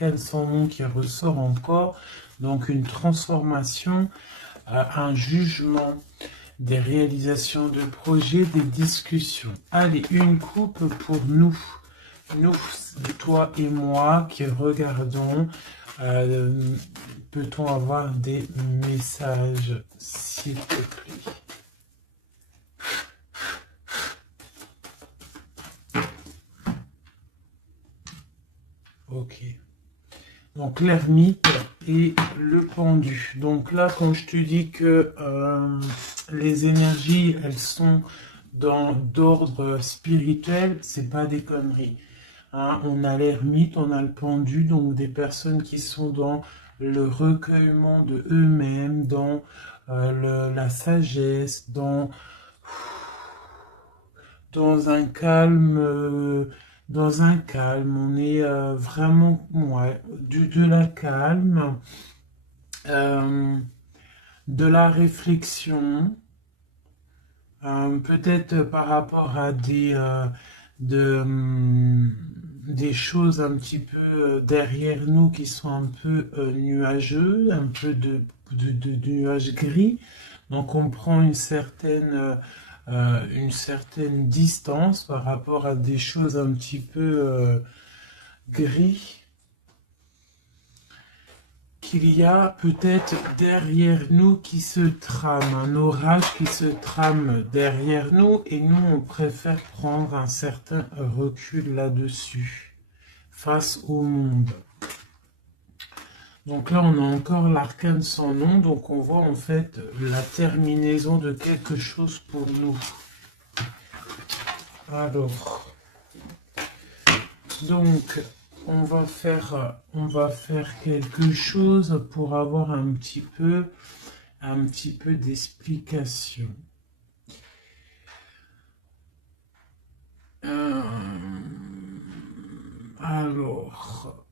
l'arcane sans nom qui ressort encore. Donc une transformation, un jugement, des réalisations de projets, des discussions. Allez, une coupe pour nous, toi et moi qui regardons. Peut-on avoir des messages, s'il te plaît? Ok. Donc l'ermite et le pendu. Donc là, quand je te dis que les énergies, elles sont d'ordre spirituel, c'est pas des conneries. Hein, on a l'ermite, on a le pendu, donc des personnes qui sont dans le recueillement de eux-mêmes, dans la sagesse, dans un calme, on est vraiment, ouais, de la calme, de la réflexion, peut-être par rapport à des choses un petit peu derrière nous qui sont un peu nuageux, un peu de nuages gris. Donc on prend une certaine distance par rapport à des choses un petit peu gris qu'il y a peut-être derrière nous qui se trame, un orage qui se trame derrière nous et nous on préfère prendre un certain recul là-dessus face au monde. Donc là, on a encore l'arcane sans nom, donc on voit en fait la terminaison de quelque chose pour nous. Alors, donc, on va faire quelque chose pour avoir un petit peu d'explication. Alors...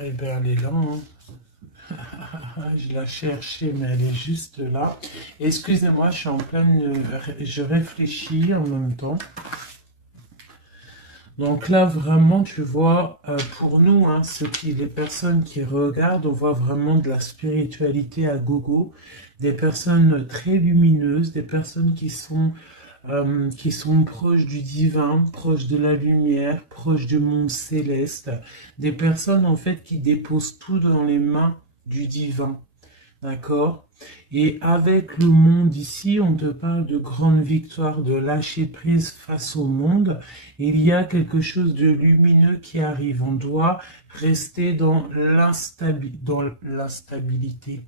Eh bien, elle est là, hein. Je la cherchais, mais elle est juste là. Excusez-moi, je suis en pleine... Je réfléchis en même temps. Donc là, vraiment, tu vois, pour nous, hein, les personnes qui regardent, on voit vraiment de la spiritualité à gogo. Des personnes très lumineuses, des personnes qui sont proches du divin, proches de la lumière, proches du monde céleste, des personnes en fait qui déposent tout dans les mains du divin, d'accord? Et avec le monde ici, on te parle de grande victoire, de lâcher prise face au monde. Il y a quelque chose de lumineux qui arrive. On doit rester dans l'instabilité.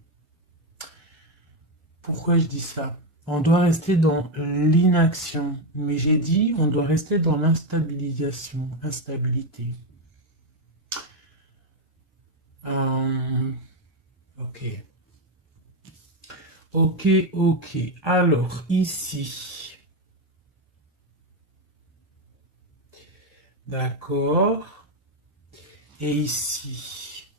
Pourquoi je dis ça? On doit rester dans l'inaction, mais j'ai dit on doit rester dans instabilité. Ok. Ok. Alors, ici. D'accord. Et ici.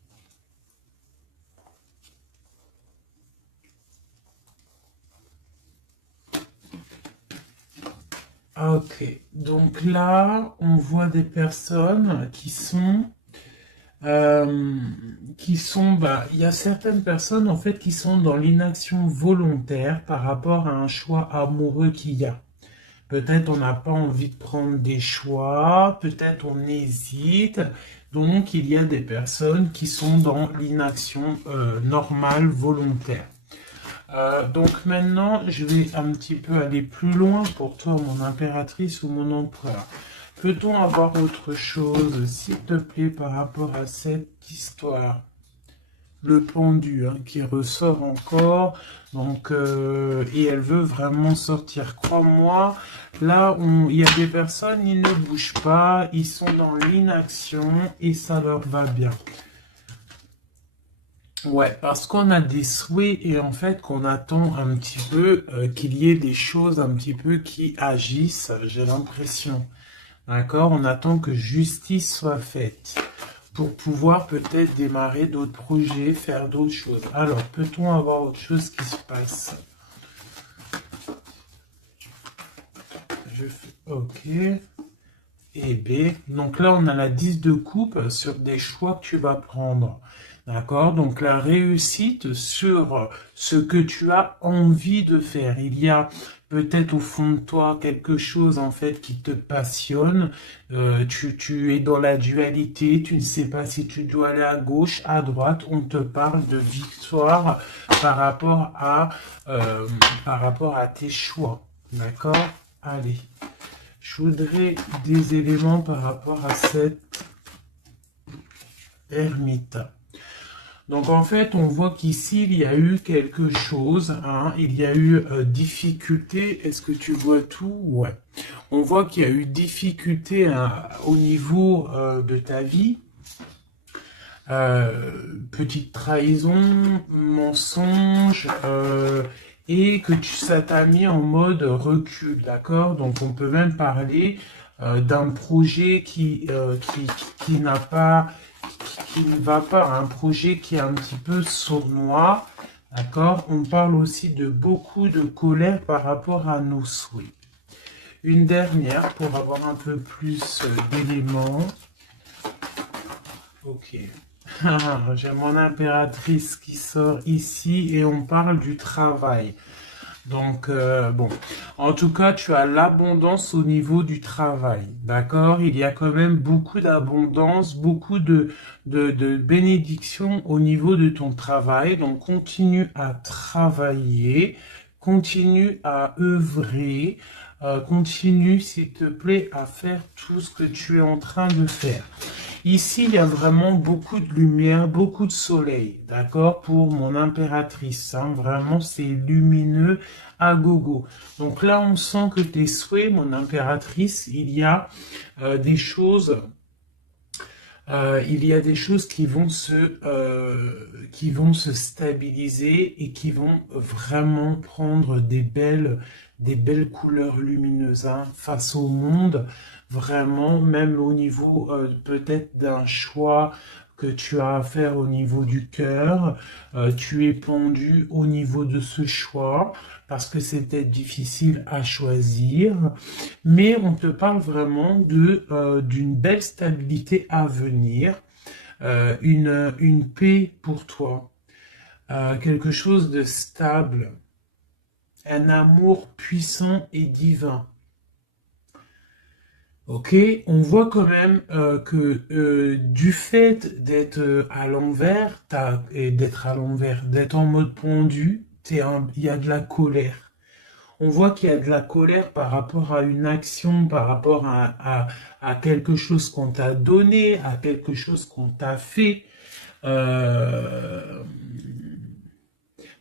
Ok. Donc là, on voit des personnes qui sont... il y a certaines personnes en fait qui sont dans l'inaction volontaire par rapport à un choix amoureux qu'il y a. Peut-être on n'a pas envie de prendre des choix, peut-être on hésite. Donc il y a des personnes qui sont dans l'inaction normale, volontaire. Donc maintenant, je vais un petit peu aller plus loin pour toi, mon impératrice ou mon empereur. Peut-on avoir autre chose, s'il te plaît, par rapport à cette histoire? Le pendu hein, qui ressort encore, donc et elle veut vraiment sortir. Crois-moi, là, il y a des personnes, ils ne bougent pas, ils sont dans l'inaction et ça leur va bien. Ouais, parce qu'on a des souhaits et en fait qu'on attend un petit peu qu'il y ait des choses un petit peu qui agissent, j'ai l'impression. D'accord? On attend que justice soit faite pour pouvoir peut-être démarrer d'autres projets, faire d'autres choses. Alors, peut-on avoir autre chose qui se passe? Ok. Et B. Donc là, on a la 10 de coupe sur des choix que tu vas prendre. D'accord? Donc la réussite sur ce que tu as envie de faire. Il y a peut-être au fond de toi quelque chose en fait qui te passionne. Tu es dans la dualité, tu ne sais pas si tu dois aller à gauche, à droite. On te parle de victoire par rapport à, par rapport à tes choix. D'accord? Allez. Je voudrais des éléments par rapport à cette ermite. Donc en fait, on voit qu'ici, il y a eu quelque chose, hein, il y a eu difficulté. Est-ce que tu vois tout? Ouais. On voit qu'il y a eu difficulté hein, au niveau de ta vie. Petite trahison, mensonge, et que ça t'a mis en mode recul, d'accord? Donc on peut même parler d'un projet qui n'a pas, qui ne va pas, un projet qui est un petit peu sournois, d'accord? On parle aussi de beaucoup de colère par rapport à nos souhaits. Une dernière pour avoir un peu plus d'éléments. Ok. J'ai mon impératrice qui sort ici et on parle du travail. Donc, bon, en tout cas, tu as l'abondance au niveau du travail, d'accord? Il y a quand même beaucoup d'abondance, beaucoup de bénédictions au niveau de ton travail. Donc, continue à travailler, continue à œuvrer, continue, s'il te plaît, à faire tout ce que tu es en train de faire. Ici, il y a vraiment beaucoup de lumière, beaucoup de soleil, d'accord, pour mon impératrice. Hein, vraiment, c'est lumineux à gogo. Donc là, on sent que tes souhaits, mon impératrice, des choses, il y a des choses qui vont se stabiliser et qui vont vraiment prendre des belles couleurs lumineuses hein, face au monde. Vraiment, même au niveau peut-être d'un choix que tu as à faire au niveau du cœur, tu es pendu au niveau de ce choix parce que c'est peut-être difficile à choisir, mais on te parle vraiment d'une belle stabilité à venir, une paix pour toi, quelque chose de stable, un amour puissant et divin. Ok, on voit quand même que du fait d'être à l'envers, d'être en mode pendu, il y a de la colère. On voit qu'il y a de la colère par rapport à une action, par rapport à quelque chose qu'on t'a donné, à quelque chose qu'on t'a fait. Euh,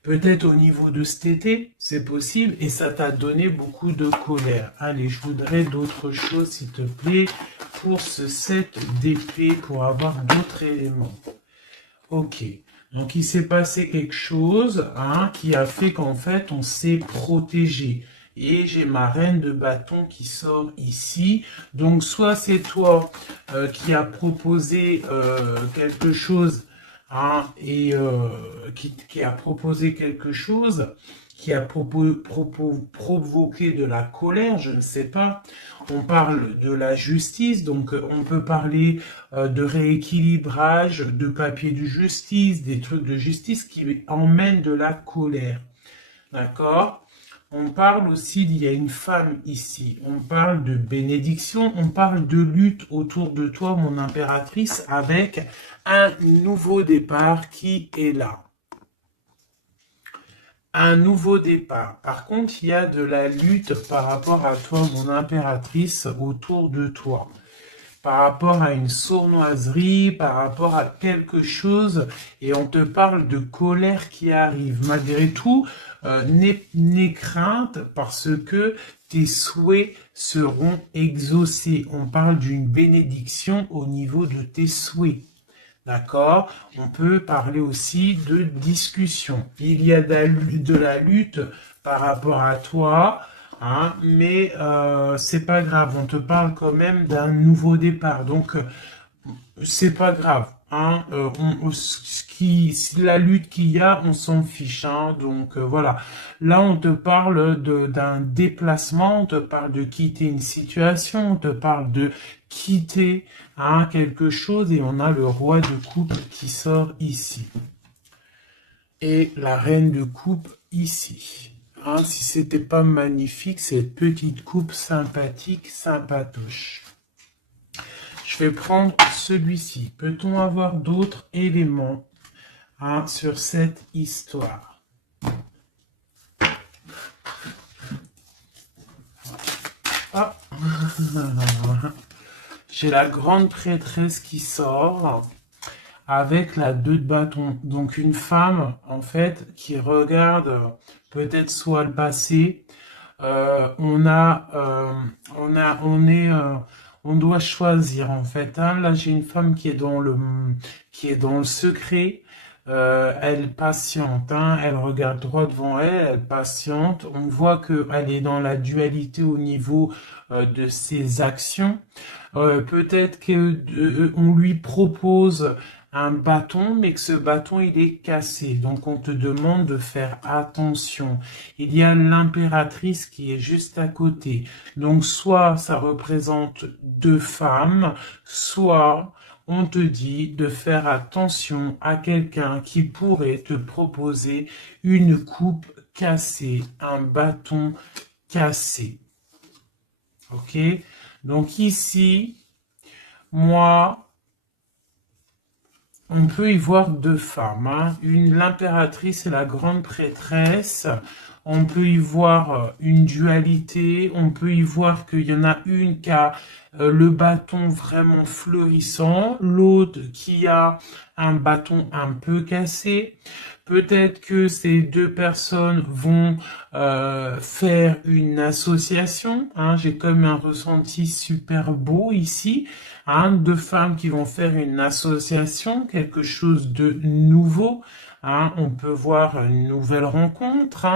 Peut-être au niveau de cet été, c'est possible, et ça t'a donné beaucoup de colère. Allez, je voudrais d'autres choses, s'il te plaît, pour ce set d'épée, pour avoir d'autres éléments. Ok, donc il s'est passé quelque chose hein, qui a fait qu'en fait, on s'est protégé. Et j'ai ma reine de bâton qui sort ici. Donc, soit c'est toi qui as proposé quelque chose hein, et qui a proposé quelque chose, qui a provoqué de la colère, je ne sais pas. On parle de la justice, donc on peut parler de rééquilibrage, de papier de justice, des trucs de justice qui emmènent de la colère. D'accord? On parle aussi, il y a une femme ici, on parle de bénédiction, on parle de lutte autour de toi, mon impératrice, avec un nouveau départ qui est là. Un nouveau départ. Par contre, il y a de la lutte par rapport à toi, mon impératrice, autour de toi. Par rapport à une sournoiserie, par rapport à quelque chose, et on te parle de colère qui arrive. Malgré tout, n'aie crainte parce que tes souhaits seront exaucés. On parle d'une bénédiction au niveau de tes souhaits. D'accord? On peut parler aussi de discussion. Il y a de la lutte par rapport à toi, hein, mais c'est pas grave. On te parle quand même d'un nouveau départ. Donc, c'est pas grave. Hein, la lutte qu'il y a, on s'en fiche. Hein, donc voilà. Là, on te parle d'un déplacement, on te parle de quitter une situation, on te parle de quitter quelque chose, et on a le roi de coupe qui sort ici. Et la reine de coupe ici. Hein, si c'était pas magnifique, cette petite coupe sympathique, sympatoche. Je vais prendre celui-ci. Peut-on avoir d'autres éléments sur cette histoire? Ah. J'ai la grande prêtresse qui sort avec la 2 de bâton. Donc une femme, en fait, qui regarde peut-être soit le passé. On doit choisir, en fait. Hein. Là, j'ai une femme qui est dans le secret. Elle patiente, hein. Elle regarde droit devant elle, elle patiente. On voit qu'elle est dans la dualité au niveau de ses actions. Peut-être qu'on lui propose un bâton, mais que ce bâton, il est cassé. Donc, on te demande de faire attention. Il y a l'impératrice qui est juste à côté. Donc, soit ça représente 2 femmes, soit on te dit de faire attention à quelqu'un qui pourrait te proposer une coupe cassée, un bâton cassé. Ok? Donc ici, moi, on peut y voir 2 femmes. Hein. L'impératrice et la grande prêtresse. On peut y voir une dualité. On peut y voir qu'il y en a une qui a le bâton vraiment fleurissant. L'autre qui a un bâton un peu cassé. Peut-être que ces 2 personnes vont faire une association. Hein. J'ai comme un ressenti super beau ici. Hein. 2 femmes qui vont faire une association, quelque chose de nouveau. Hein. On peut voir une nouvelle rencontre,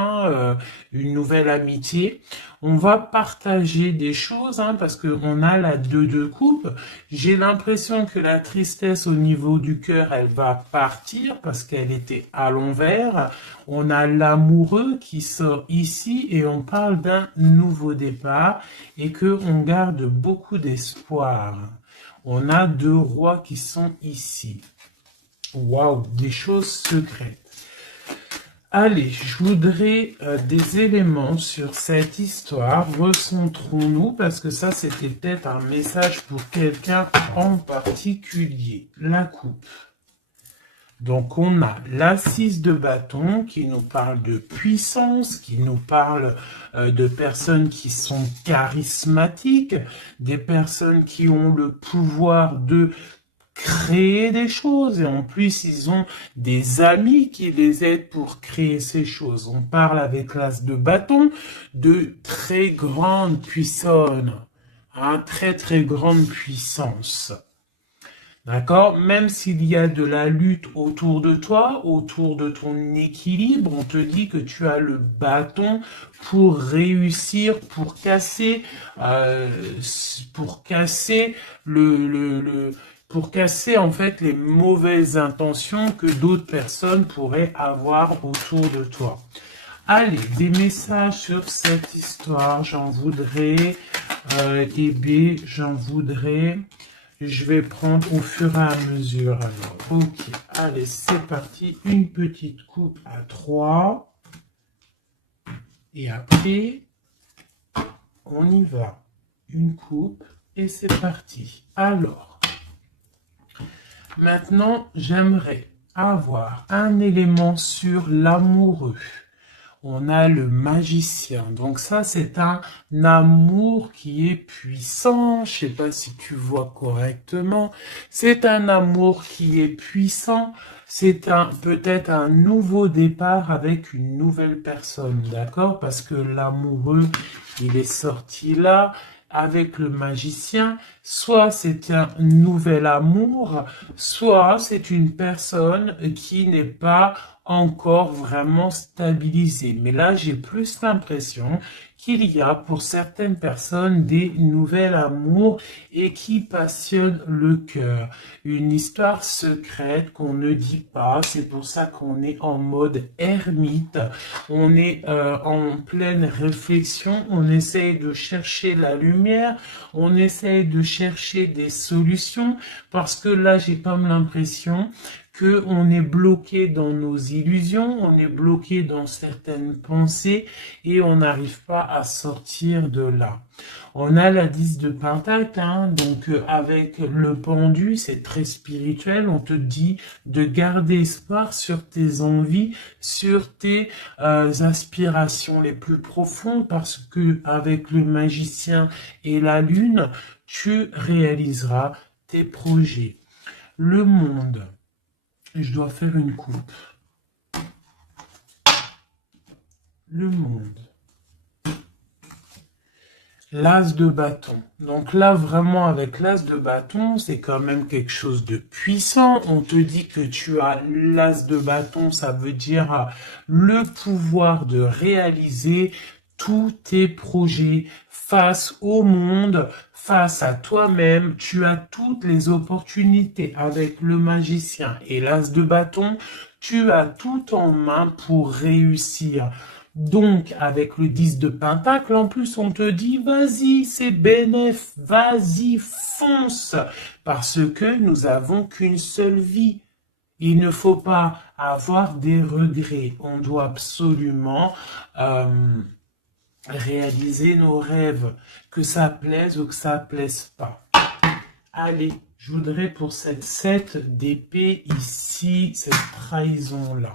une nouvelle amitié. On va partager des choses parce qu'on a la 2 de coupe. J'ai l'impression que la tristesse au niveau du cœur, elle va partir parce qu'elle était à l'envers. On a l'amoureux qui sort ici et on parle d'un nouveau départ et qu'on garde beaucoup d'espoir. On a 2 rois qui sont ici. Waouh, des choses secrètes. Allez, je voudrais des éléments sur cette histoire. Recentrons-nous, parce que ça, c'était peut-être un message pour quelqu'un en particulier. La coupe. Donc, on a l'assise de bâton qui nous parle de puissance, qui nous parle de personnes qui sont charismatiques, des personnes qui ont le pouvoir de créer des choses, et en plus ils ont des amis qui les aident pour créer ces choses. On parle avec l'as de bâton de très grande puissance, très très grande puissance. D'accord? Même s'il y a de la lutte autour de toi, autour de ton équilibre, on te dit que tu as le bâton pour réussir, pour casser pour casser en fait les mauvaises intentions que d'autres personnes pourraient avoir autour de toi. Allez, des messages sur cette histoire, j'en voudrais, j'en voudrais. Je vais prendre au fur et à mesure. Alors, ok, allez, c'est parti. Une petite coupe à 3. Et après, on y va. Une coupe et c'est parti. Alors, maintenant, j'aimerais avoir un élément sur l'amoureux. On a le magicien. Donc ça, c'est un amour qui est puissant. Je sais pas si tu vois correctement. C'est un amour qui est puissant. C'est peut-être un nouveau départ avec une nouvelle personne, d'accord? Parce que l'amoureux, il est sorti là. Avec le magicien, soit c'est un nouvel amour, soit c'est une personne qui n'est pas encore vraiment stabilisé. Mais là, j'ai plus l'impression qu'il y a pour certaines personnes des nouvelles amours et qui passionnent le cœur. Une histoire secrète qu'on ne dit pas, c'est pour ça qu'on est en mode ermite, on est en pleine réflexion, on essaye de chercher la lumière, on essaye de chercher des solutions, parce que là j'ai comme l'impression que on est bloqué dans nos illusions, on est bloqué dans certaines pensées et on n'arrive pas à sortir de là. On a la 10 de Pentacle, hein, donc avec le pendu, c'est très spirituel, on te dit de garder espoir sur tes envies, sur tes aspirations les plus profondes, parce que avec le magicien et la lune, tu réaliseras tes projets. Le monde. Je dois faire une coupe. Le monde. L'as de bâton. Donc là, vraiment, avec l'as de bâton, c'est quand même quelque chose de puissant. On te dit que tu as l'as de bâton, ça veut dire le pouvoir de réaliser tous tes projets face au monde, face à toi-même. Tu as toutes les opportunités avec le magicien et l'as de bâton. Tu as tout en main pour réussir. Donc, avec le 10 de Pentacle, en plus, on te dit, vas-y, c'est bénéf, vas-y, fonce, parce que nous avons qu'une seule vie. Il ne faut pas avoir des regrets. On doit absolument réaliser nos rêves, que ça plaise ou que ça plaise pas. Allez, je voudrais pour cette 7 d'épée ici, cette trahison-là.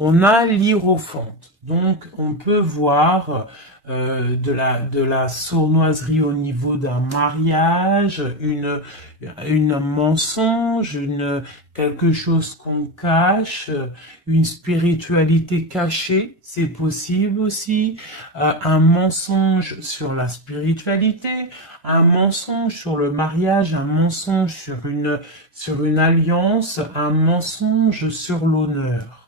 On a l'hiérophante, donc on peut voir de la sournoiserie au niveau d'un mariage, une mensonge, quelque chose qu'on cache, une spiritualité cachée, c'est possible aussi, un mensonge sur la spiritualité, un mensonge sur le mariage, un mensonge sur une alliance, un mensonge sur l'honneur.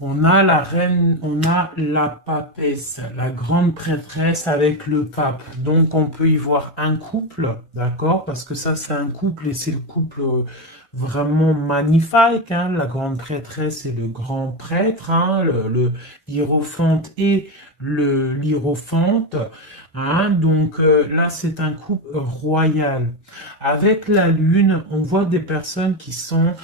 On a la reine, on a la papesse, la grande prêtresse avec le pape. Donc on peut y voir un couple, d'accord? Parce que ça c'est un couple et c'est le couple vraiment magnifique, hein? La grande prêtresse et le grand prêtre, hein? Le hiérophante et l'hiérophante. Hein? Donc là c'est un couple royal. Avec la lune, on voit des personnes qui sont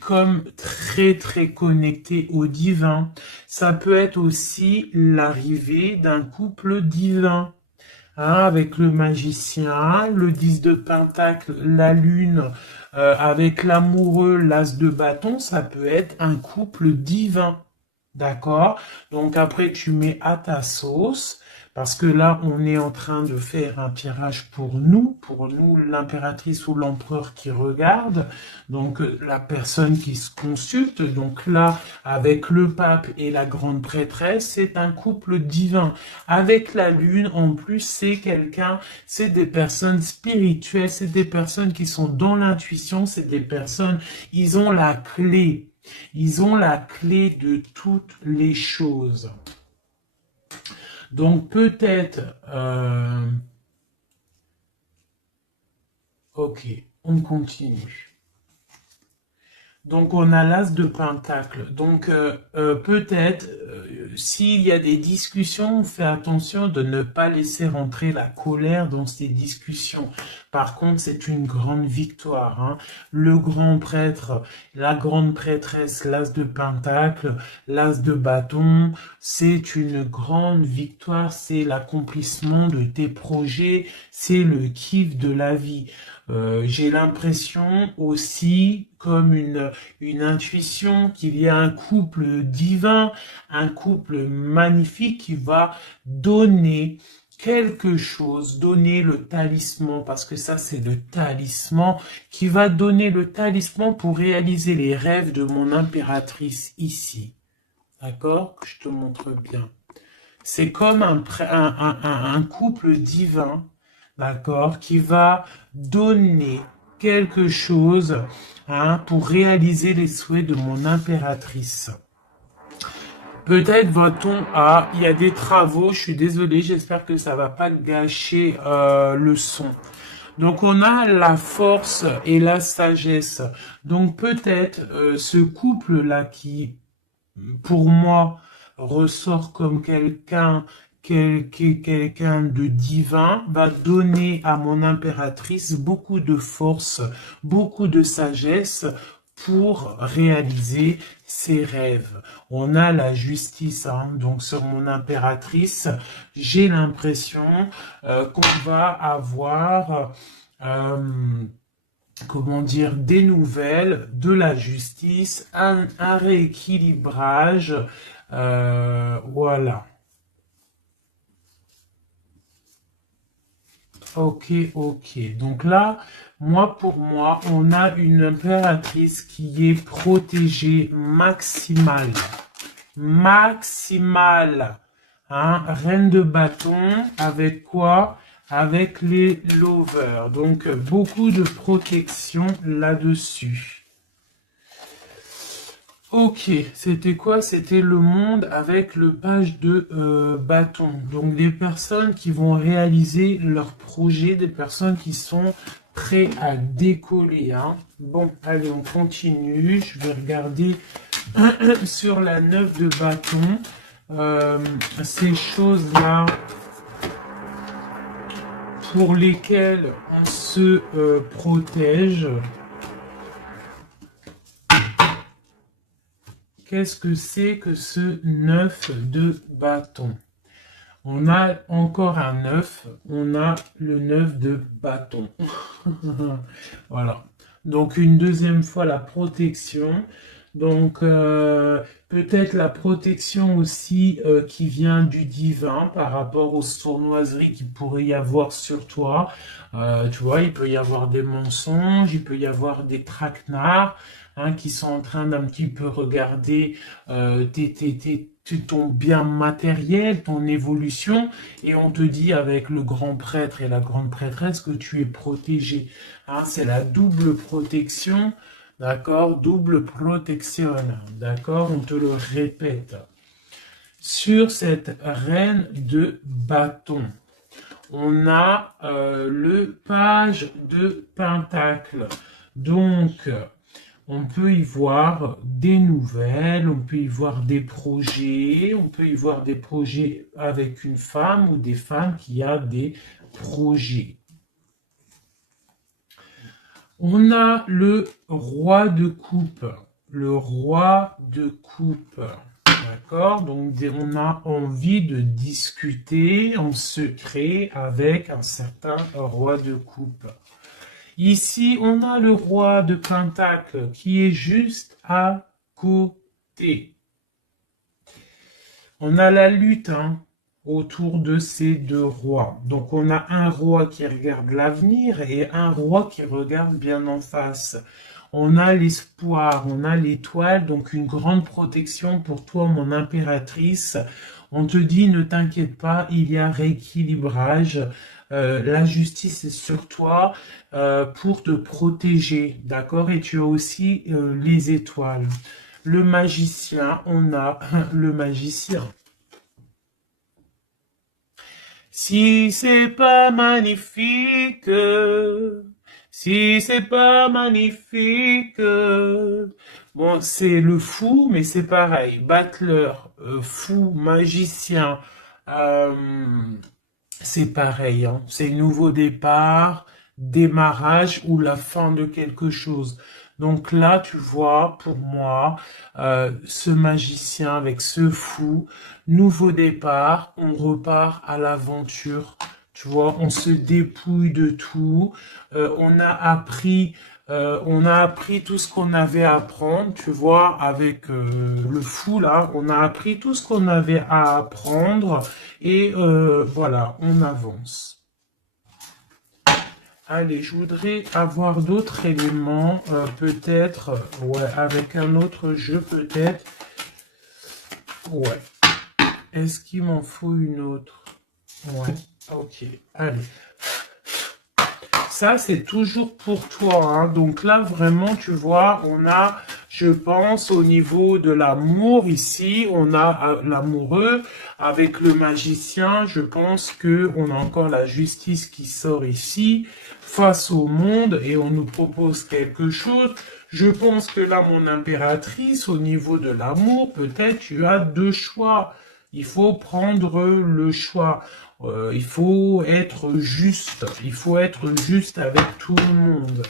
comme très très connectées au divin. Ça peut être aussi l'arrivée d'un couple divin. Hein, avec le magicien, le 10 de Pentacle, la lune, avec l'amoureux, l'as de bâton, ça peut être un couple divin. D'accord? Donc après, tu mets à ta sauce, parce que là, on est en train de faire un tirage pour nous l'impératrice ou l'empereur qui regarde, donc la personne qui se consulte. Donc là, avec le pape et la grande prêtresse, c'est un couple divin. Avec la lune, en plus, c'est des personnes spirituelles, c'est des personnes qui sont dans l'intuition, c'est des personnes, ils ont la clé. Ils ont la clé de toutes les choses. Donc peut-être... ok, on continue. Donc on a l'as de Pentacle. Donc peut-être, s'il y a des discussions, fais attention de ne pas laisser rentrer la colère dans ces discussions. Par contre, c'est une grande victoire. Hein. Le grand prêtre, la grande prêtresse, l'as de Pentacle, l'as de bâton, c'est une grande victoire. C'est l'accomplissement de tes projets, c'est le kiff de la vie. J'ai l'impression aussi, comme une intuition, qu'il y a un couple divin, un couple magnifique qui va donner quelque chose, donner le talisman, parce que ça c'est le talisman, qui va donner le talisman pour réaliser les rêves de mon impératrice ici. D'accord? Je te montre bien. C'est comme un couple divin, d'accord, qui va donner quelque chose hein, pour réaliser les souhaits de mon impératrice. Peut-être va-t-on il y a des travaux, je suis désolé, j'espère que ça va pas gâcher le son. Donc on a la force et la sagesse. Donc peut-être ce couple-là qui, pour moi, ressort comme quelqu'un de divin, va donner à mon impératrice beaucoup de force, beaucoup de sagesse pour réaliser ses rêves. On a la justice, hein, donc sur mon impératrice, j'ai l'impression qu'on va avoir comment dire, des nouvelles, de la justice, un rééquilibrage, voilà. Ok, ok. Donc là, pour moi, on a une impératrice qui est protégée maximale. Maximale. Hein? Reine de bâton, avec quoi? Avec les lovers. Donc, beaucoup de protection là-dessus. Ok, c'était quoi? C'était le monde avec le page de bâton. Donc des personnes qui vont réaliser leur projet, des personnes qui sont prêtes à décoller. Hein. Bon, allez, on continue. Je vais regarder sur la 9 de bâton. Ces choses-là pour lesquelles on se protège. Qu'est-ce que c'est que ce 9 de bâton? On a encore un 9, on a le 9 de bâton. Voilà. Donc une deuxième fois la protection. Donc peut-être la protection aussi qui vient du divin par rapport aux sournoiseries qu'il pourrait y avoir sur toi. Tu vois, il peut y avoir des mensonges, il peut y avoir des traquenards. Hein, qui sont en train d'un petit peu regarder ton bien matériel, ton évolution, et on te dit avec le grand prêtre et la grande prêtresse que tu es protégé. Hein, c'est la double protection, d'accord? Double protection, d'accord? On te le répète. Sur cette reine de bâton, on a le page de pentacle. Donc, on peut y voir des nouvelles, on peut y voir des projets, on peut y voir des projets avec une femme ou des femmes qui a des projets. On a le roi de coupe. Le roi de coupe. D'accord? Donc, on a envie de discuter en secret avec un certain roi de coupe. Ici, on a le roi de pentacle qui est juste à côté. On a la lutte autour de ces deux rois. Donc, on a un roi qui regarde l'avenir et un roi qui regarde bien en face. On a l'espoir, on a l'étoile, donc une grande protection pour toi, mon impératrice. On te dit, ne t'inquiète pas, il y a rééquilibrage. La justice est sur toi pour te protéger, d'accord? Et tu as aussi les étoiles. Le magicien, on a le magicien. Si c'est pas magnifique, si c'est pas magnifique, bon, c'est le fou, mais c'est pareil. Battleur, fou, magicien, c'est pareil. Hein. C'est nouveau départ, démarrage ou la fin de quelque chose. Donc là, tu vois, pour moi, ce magicien avec ce fou, nouveau départ, on repart à l'aventure. Tu vois, on se dépouille de tout. On a appris tout ce qu'on avait à apprendre. Tu vois, avec le fou là, on a appris tout ce qu'on avait à apprendre et voilà, on avance. Allez, je voudrais avoir d'autres éléments, peut-être, ouais, avec un autre jeu, peut-être. Ouais. Est-ce qu'il m'en faut une autre? Ouais, ok, allez. ça, c'est toujours pour toi, hein. Donc là, vraiment, tu vois, on a, je pense, au niveau de l'amour ici, on a l'amoureux avec le magicien. Je pense que on a encore la justice qui sort ici face au monde et on nous propose quelque chose. Je pense que là, mon impératrice, au niveau de l'amour, peut-être tu as deux choix. Il faut prendre le choix. Il faut être juste. Il faut être juste avec tout le monde.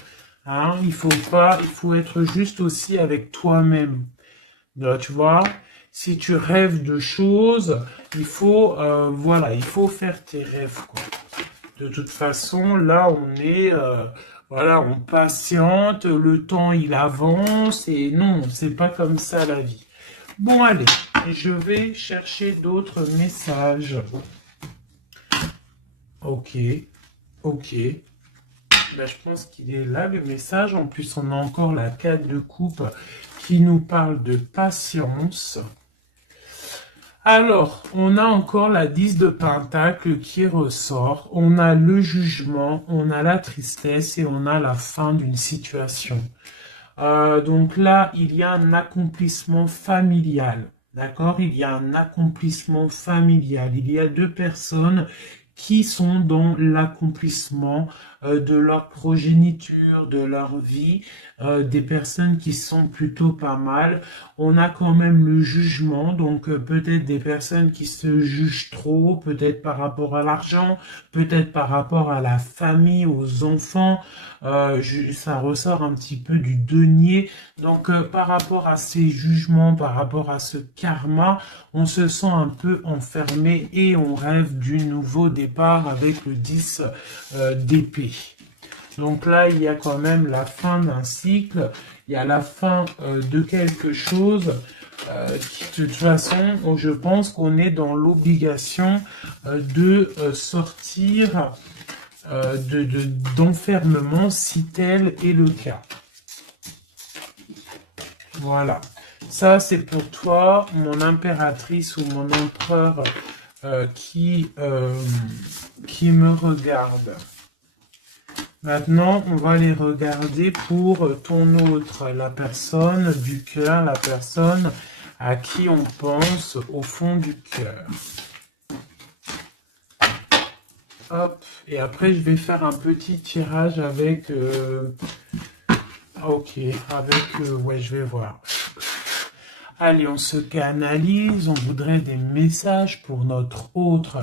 Hein? Il faut être juste aussi avec toi-même. Tu vois, si tu rêves de choses, voilà, il faut faire tes rêves, quoi. De toute façon, là, voilà, on patiente, le temps, il avance, et non, c'est pas comme ça la vie. Bon, allez, je vais chercher d'autres messages. Ok, ok. Ben, je pense qu'il est là, le message. En plus, on a encore la 4 de coupe qui nous parle de patience. Alors, on a encore la 10 de pentacle qui ressort. On a le jugement, on a la tristesse et on a la fin d'une situation. Donc là, il y a un accomplissement familial. D'accord? Il y a un accomplissement familial. Il y a deux personnes qui sont dans l'accomplissement de leur progéniture, de leur vie, des personnes qui sont plutôt pas mal. On a quand même le jugement, donc peut-être des personnes qui se jugent trop, peut-être par rapport à l'argent, peut-être par rapport à la famille, aux enfants. Ça ressort un petit peu du denier. Donc par rapport à ces jugements, par rapport à ce karma, on se sent un peu enfermé et on rêve du nouveau départ avec le 10 d'épée. Donc là, il y a quand même la fin d'un cycle, il y a la fin de quelque chose qui, de toute façon, je pense qu'on est dans l'obligation de sortir d'enfermement si tel est le cas. Voilà. Ça, c'est pour toi, mon impératrice ou mon empereur qui me regarde. Maintenant, on va les regarder pour ton autre, la personne du cœur, la personne à qui on pense au fond du cœur. Hop, et après je vais faire un petit tirage avec... ok, avec... ouais, je vais voir. Allez, on se canalise, on voudrait des messages pour notre autre.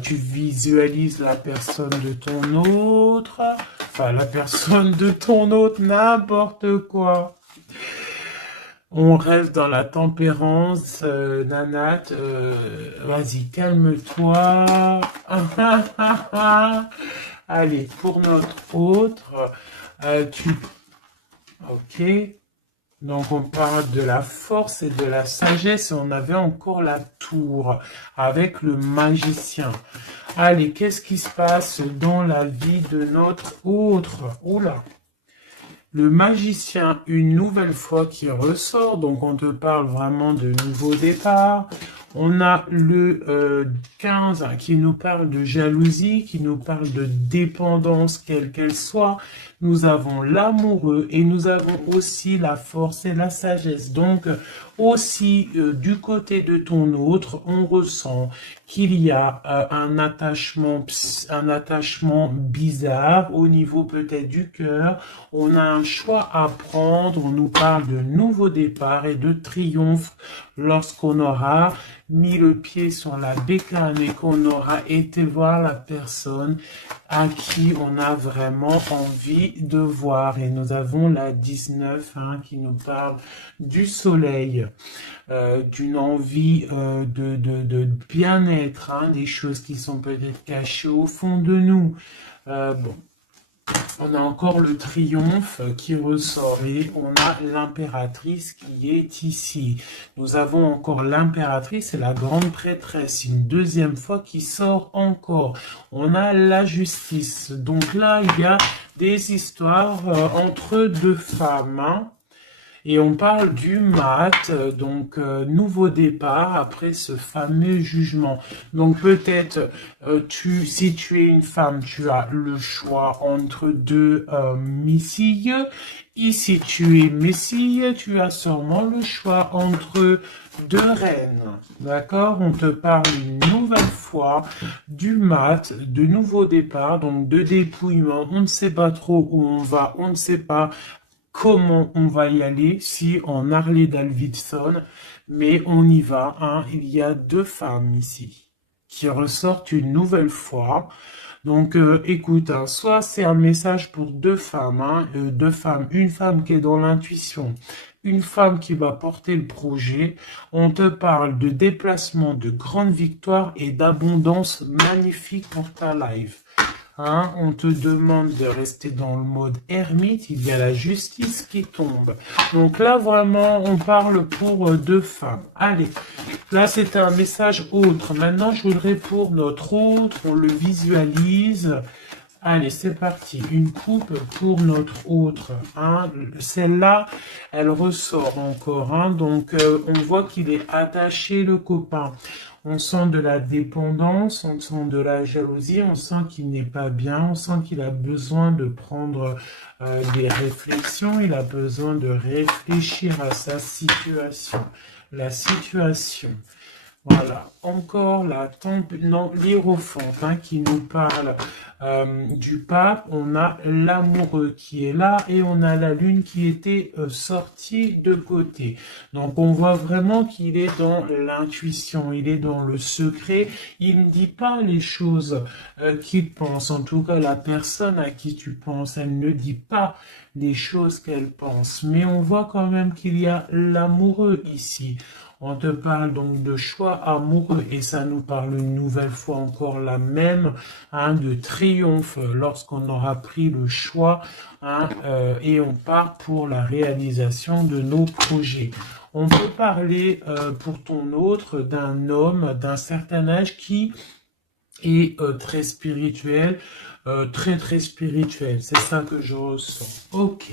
Tu visualises la personne de ton autre, enfin la personne de ton autre, n'importe quoi. On reste dans la tempérance, Nanat, vas-y, calme-toi. Allez, pour notre autre, ok. Donc on parle de la force et de la sagesse et on avait encore la tour avec le magicien. Allez, qu'est-ce qui se passe dans la vie de notre autre? Oula! Le magicien, une nouvelle fois qui ressort, donc on te parle vraiment de nouveau départ. On a le 15 qui nous parle de jalousie, qui nous parle de dépendance, quelle qu'elle soit. Nous avons l'amoureux et nous avons aussi la force et la sagesse. Donc, aussi, du côté de ton autre, on ressent qu'il y a un attachement bizarre au niveau peut-être du cœur. On a un choix à prendre. On nous parle de nouveau départ et de triomphe lorsqu'on aura mis le pied sur la bécane et qu'on aura été voir la personne à qui on a vraiment envie de voir. Et nous avons la 19 qui nous parle du soleil, d'une envie de bien-être, des choses qui sont peut-être cachées au fond de nous. Bon. On a encore le triomphe qui ressort et on a l'impératrice qui est ici. Nous avons encore l'impératrice et la grande prêtresse, une deuxième fois qui sort encore. On a la justice. Donc là, il y a des histoires entre deux femmes. Et on parle du mat, donc nouveau départ après ce fameux jugement. Donc peut-être, si tu es une femme, tu as le choix entre deux missiles. Ici, tu es Messie, tu as sûrement le choix entre deux reines. D'accord? On te parle une nouvelle fois du mat, de nouveau départ, donc de dépouillement. On ne sait pas trop où on va, on ne sait pas comment on va y aller, si en Harley-Davidson, mais on y va. Hein. Il y a deux femmes ici qui ressortent une nouvelle fois. Donc, écoute, hein, soit c'est un message pour deux femmes, hein, une femme qui est dans l'intuition, une femme qui va porter le projet. On te parle de déplacement, de grandes victoires et d'abondance magnifique pour ta life. Hein, on te demande de rester dans le mode ermite, il y a la justice qui tombe. Donc là, vraiment, on parle pour deux femmes. Allez, là, c'était un message autre. Maintenant, je voudrais pour notre autre, on le visualise. Allez, c'est parti. Une coupe pour notre autre. Hein. Celle-là, elle ressort encore. Hein. Donc, on voit qu'il est attaché, le copain. On sent de la dépendance, on sent de la jalousie, on sent qu'il n'est pas bien, on sent qu'il a besoin de prendre des réflexions, il a besoin de réfléchir à sa situation. La situation. Voilà, encore la l'hiérophante hein, qui nous parle du pape. On a l'amoureux qui est là et on a la lune qui était sortie de côté. Donc on voit vraiment qu'il est dans l'intuition, il est dans le secret. Il ne dit pas les choses qu'il pense. En tout cas, la personne à qui tu penses, elle ne dit pas les choses qu'elle pense. Mais on voit quand même qu'il y a l'amoureux ici. On te parle donc de choix amoureux et ça nous parle une nouvelle fois encore la même, hein, de triomphe lorsqu'on aura pris le choix hein, et on part pour la réalisation de nos projets. On peut parler pour ton autre d'un homme d'un certain âge qui est très spirituel, très spirituel. C'est ça que je ressens. Ok.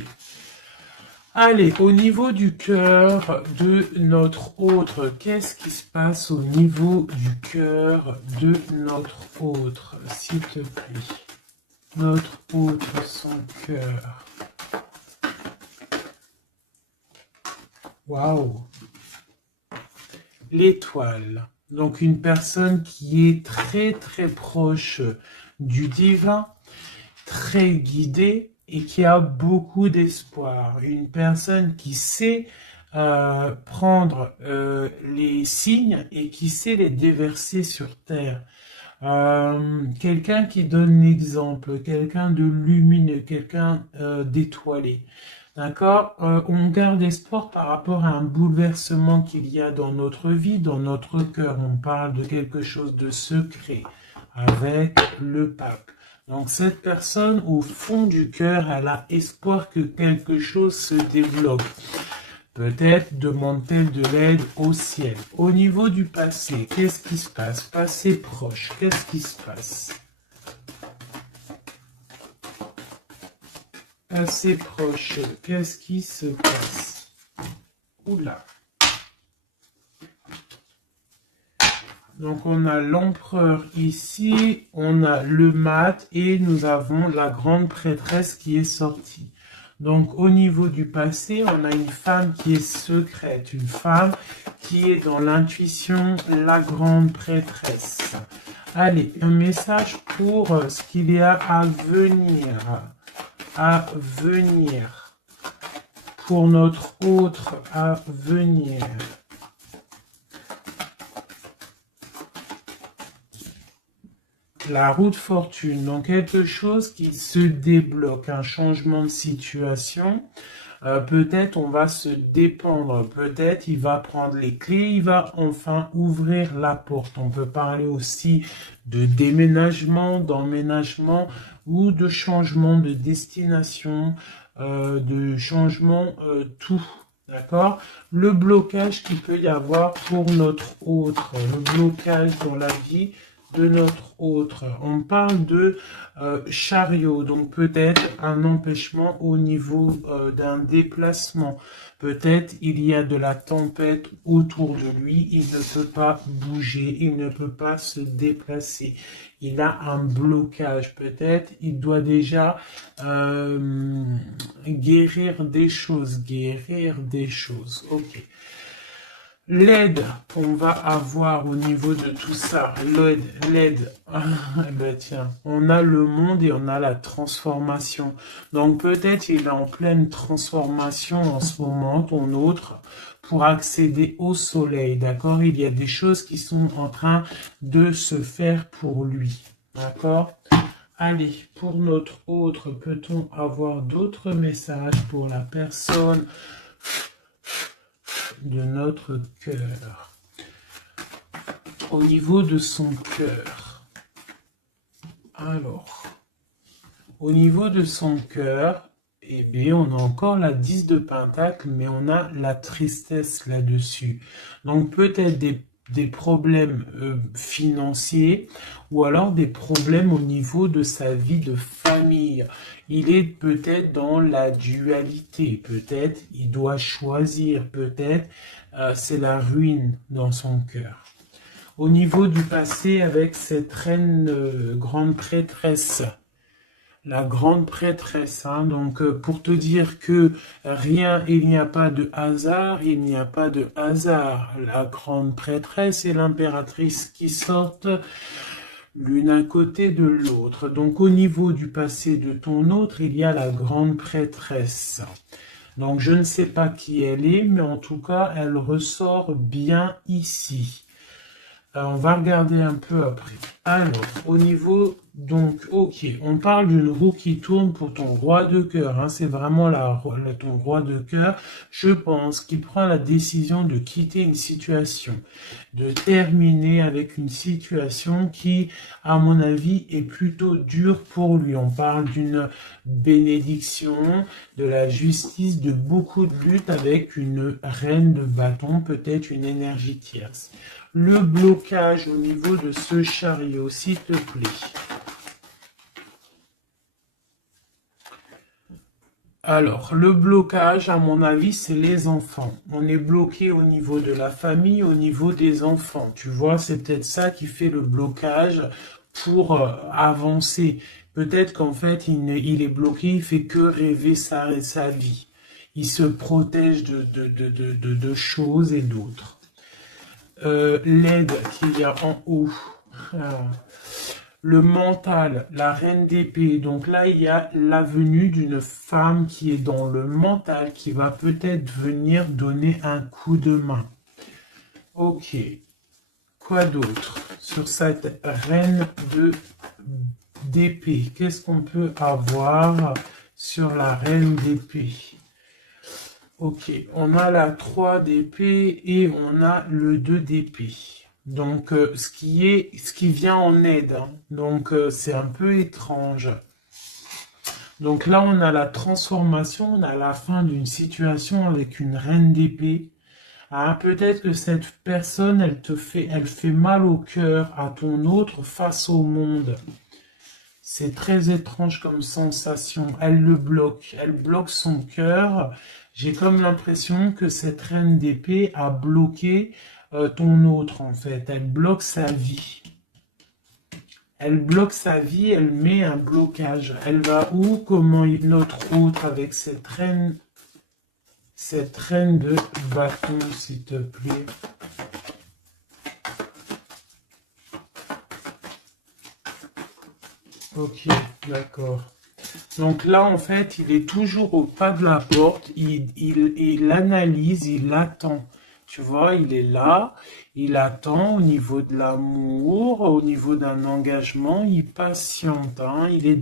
Allez, au niveau du cœur de notre autre, qu'est-ce qui se passe au niveau du cœur de notre autre, s'il te plaît? Notre autre, son cœur. Waouh! L'étoile. Donc une personne qui est très proche du divin, très guidée, et qui a beaucoup d'espoir. Une personne qui sait prendre les signes et qui sait les déverser sur terre. Quelqu'un qui donne l'exemple, quelqu'un de lumineux, quelqu'un d'étoilé. D'accord? On garde espoir par rapport à un bouleversement qu'il y a dans notre vie, dans notre cœur. On parle de quelque chose de secret avec le pape. Donc cette personne, au fond du cœur, elle a espoir que quelque chose se débloque. Peut-être demande-t-elle de l'aide au ciel. Au niveau du passé, qu'est-ce qui se passe? Passé proche, qu'est-ce qui se passe? Passé proche, qu'est-ce qui se passe? Oula. Donc on a l'empereur ici, on a le mat et nous avons la grande prêtresse qui est sortie. Donc au niveau du passé, on a une femme qui est secrète, une femme qui est dans l'intuition, la grande prêtresse. Allez, un message pour ce qu'il y a à venir. Pour notre autre à venir. La roue de fortune, donc quelque chose qui se débloque, un changement de situation. Peut-être on va se dépendre, peut-être il va prendre les clés, il va enfin ouvrir la porte. On peut parler aussi de déménagement, d'emménagement ou de changement de destination, de changement tout. D'accord? Le blocage qu'il peut y avoir pour notre autre, le blocage dans la vie de notre autre, on parle de chariot, donc peut-être un empêchement au niveau d'un déplacement. Peut-être il y a de la tempête autour de lui, il ne peut pas bouger, il ne peut pas se déplacer. Il a un blocage, peut-être il doit déjà guérir des choses, ok. L'aide qu'on va avoir au niveau de tout ça, l'aide, ben tiens, on a le monde et on a la transformation. Donc peut-être il est en pleine transformation en ce moment, ton autre, pour accéder au soleil, d'accord? Il y a des choses qui sont en train de se faire pour lui, d'accord? Allez, pour notre autre, peut-on avoir d'autres messages pour la personne de notre cœur? Au niveau de son cœur. Alors, au niveau de son cœur, eh bien, on a encore la 10 de Pentacle, mais on a la tristesse là-dessus. Donc, peut-être des problèmes financiers ou alors des problèmes au niveau de sa vie de famille. Il est peut-être dans la dualité, peut-être il doit choisir, peut-être c'est la ruine dans son cœur. Au niveau du passé avec cette reine grande prêtresse, la grande prêtresse, hein, donc pour te dire que rien, il n'y a pas de hasard, il n'y a pas de hasard. La grande prêtresse et l'impératrice qui sortent l'une à côté de l'autre. Donc au niveau du passé de ton autre, il y a la grande prêtresse. Donc je ne sais pas qui elle est, mais en tout cas, elle ressort bien ici. On va regarder un peu après. Alors, au niveau, donc, ok, on parle d'une roue qui tourne pour ton roi de cœur. Hein, c'est vraiment ton roi de cœur. Je pense qu'il prend la décision de quitter une situation, de terminer avec une situation qui, à mon avis, est plutôt dure pour lui. On parle d'une bénédiction, de la justice, de beaucoup de luttes avec une reine de bâton, peut-être une énergie tierce. Le blocage au niveau de ce chariot, s'il te plaît. Alors, le blocage, à mon avis, c'est les enfants. On est bloqué au niveau de la famille, au niveau des enfants. Tu vois, c'est peut-être ça qui fait le blocage pour avancer. Peut-être qu'en fait, il est bloqué, il fait que rêver sa vie. Il se protège de choses et d'autres. L'aide qu'il y a en haut, le mental, la reine d'épée. Donc là, il y a la venue d'une femme qui est dans le mental, qui va peut-être venir donner un coup de main. Ok. Quoi d'autre sur cette reine d'épée? Qu'est-ce qu'on peut avoir sur la reine d'épée? Ok, on a la 3 d'épée et on a le 2 d'épée. Donc, ce qui vient en aide. Hein. Donc, c'est un peu étrange. Donc là, on a la transformation, on a la fin d'une situation avec une reine d'épée. Ah, peut-être que cette personne, elle fait mal au cœur à ton autre face au monde. C'est très étrange comme sensation. Elle bloque son cœur. J'ai comme l'impression que cette reine d'épée a bloqué ton autre en fait. Elle bloque sa vie. Elle bloque sa vie, elle met un blocage. Elle va où? Comment notre autre avec cette reine de bâton, s'il te plaît. Ok, d'accord. Donc là, en fait, il est toujours au pas de la porte, il analyse, il attend. Tu vois, il est là, il attend au niveau de l'amour, au niveau d'un engagement, il patiente, hein, il est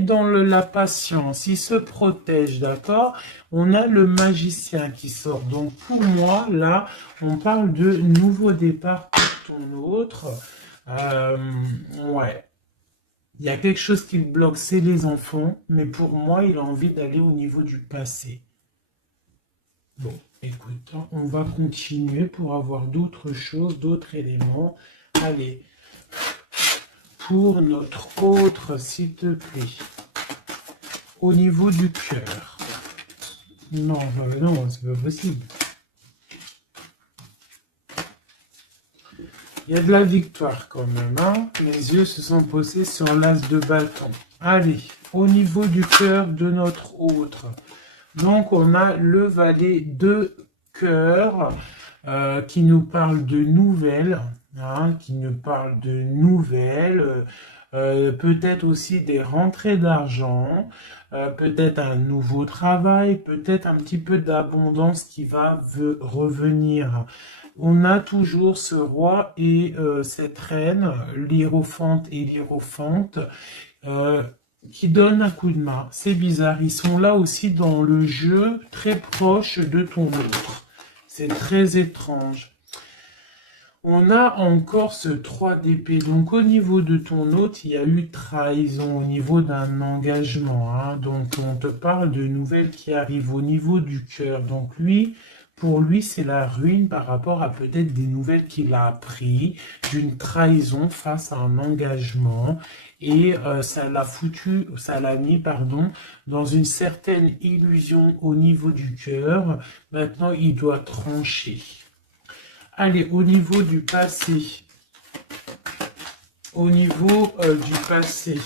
dans la patience, il se protège, d'accord? On a le magicien qui sort. Donc pour moi, là, on parle de nouveau départ pour ton autre. Ouais. Il y a quelque chose qui le bloque, c'est les enfants, mais pour moi, il a envie d'aller au niveau du passé. Bon, écoute, on va continuer pour avoir d'autres choses, d'autres éléments. Allez, pour notre autre, s'il te plaît. Au niveau du cœur. Non, non, c'est pas possible. Il y a de la victoire quand même, hein. Mes yeux se sont posés sur l'as de bâton. Allez, au niveau du cœur de notre autre. Donc, on a le valet de cœur qui nous parle de nouvelles, hein, peut-être aussi des rentrées d'argent, peut-être un nouveau travail, peut-être un petit peu d'abondance qui va revenir. On a toujours ce roi et cette reine, l'hiérophante et l'hiérophante, qui donnent un coup de main. C'est bizarre, ils sont là aussi dans le jeu, très proche de ton autre. C'est très étrange. On a encore ce 3 d'épée. Donc au niveau de ton hôte, il y a eu trahison au niveau d'un engagement, hein. Donc on te parle de nouvelles qui arrivent au niveau du cœur. Donc lui, pour lui, c'est la ruine par rapport à peut-être des nouvelles qu'il a appris, d'une trahison face à un engagement. Et ça l'a mis, pardon, dans une certaine illusion au niveau du cœur. Maintenant, il doit trancher. Allez, au niveau du passé. Au niveau du passé,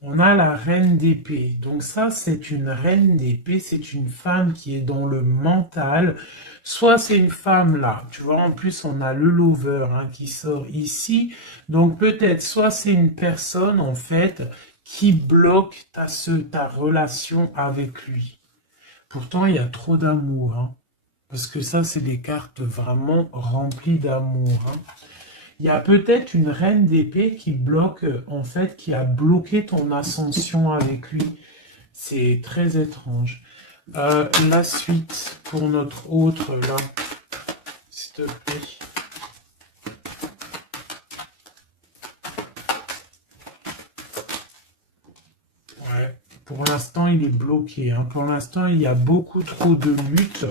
on a la reine d'épée. Donc ça, c'est une reine d'épée, c'est une femme qui est dans le mental. Soit c'est une femme là, tu vois, en plus on a le lover, hein, qui sort ici. Donc peut-être, soit c'est une personne en fait qui bloque ta relation avec lui. Pourtant, il y a trop d'amour, hein. Parce que ça, c'est des cartes vraiment remplies d'amour, hein. Il y a peut-être une reine d'épée qui bloque, en fait, qui a bloqué ton ascension avec lui. C'est très étrange. La suite pour notre autre, là, s'il te plaît. Ouais. Pour l'instant, il est bloqué, hein. Pour l'instant, il y a beaucoup trop de luttes.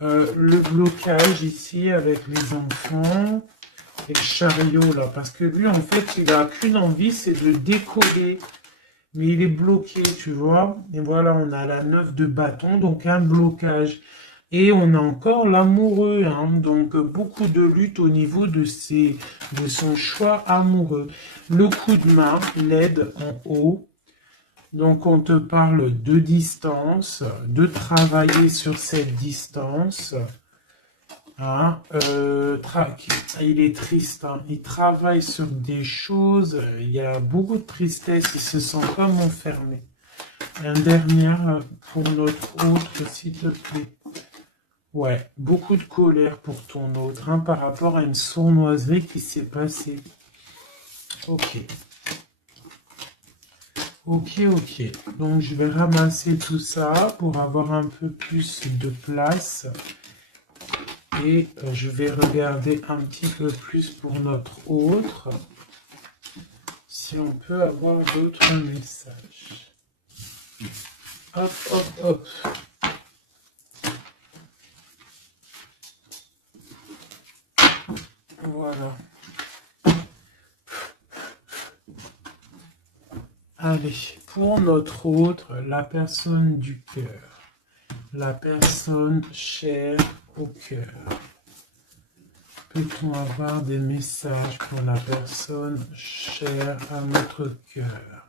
Le blocage ici avec les enfants et le chariot là, parce que lui en fait il a qu'une envie, c'est de décoller, mais il est bloqué, tu vois. Et voilà, on a la 9 de bâton, donc un blocage, et on a encore l'amoureux, hein, donc beaucoup de lutte au niveau de son choix amoureux. Le coup de main, l'aide en haut. Donc, on te parle de distance, de travailler sur cette distance. Hein, il est triste, hein. Il travaille sur des choses, il y a beaucoup de tristesse, il se sent comme enfermé. Un dernier pour notre autre, s'il te plaît. Ouais, beaucoup de colère pour ton autre, hein, par rapport à une sournoiserie qui s'est passée. Ok. Ok. Donc, je vais ramasser tout ça pour avoir un peu plus de place. Et je vais regarder un petit peu plus pour notre autre. Si on peut avoir d'autres messages. Hop. Voilà. Allez, pour notre autre, la personne du cœur. La personne chère au cœur. Peut-on avoir des messages pour la personne chère à notre cœur?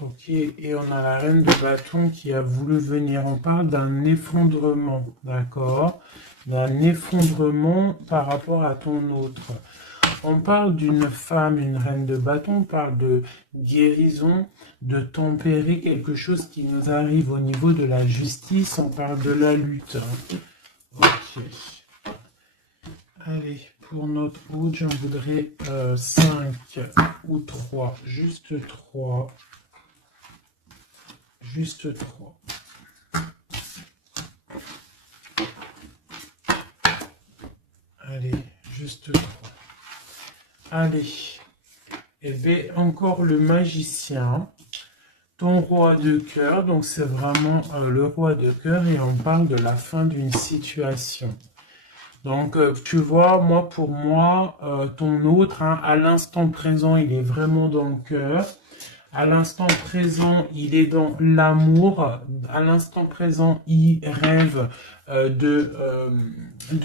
Ok, et on a la reine de bâton qui a voulu venir. On parle d'un effondrement, d'accord? D'un effondrement par rapport à ton autre. On parle d'une femme, une reine de bâton, on parle de guérison, de tempérer quelque chose qui nous arrive au niveau de la justice, on parle de la lutte. Ok. Allez, pour notre autre, j'en voudrais 5 ou 3, juste 3. Juste 3. Allez, juste 3. Allez, et bien encore le magicien, ton roi de cœur, donc c'est vraiment le roi de cœur et on parle de la fin d'une situation. Donc, tu vois, moi, pour moi, ton autre, hein, à l'instant présent, il est vraiment dans le cœur. À l'instant présent, il est dans l'amour. À l'instant présent, il rêve de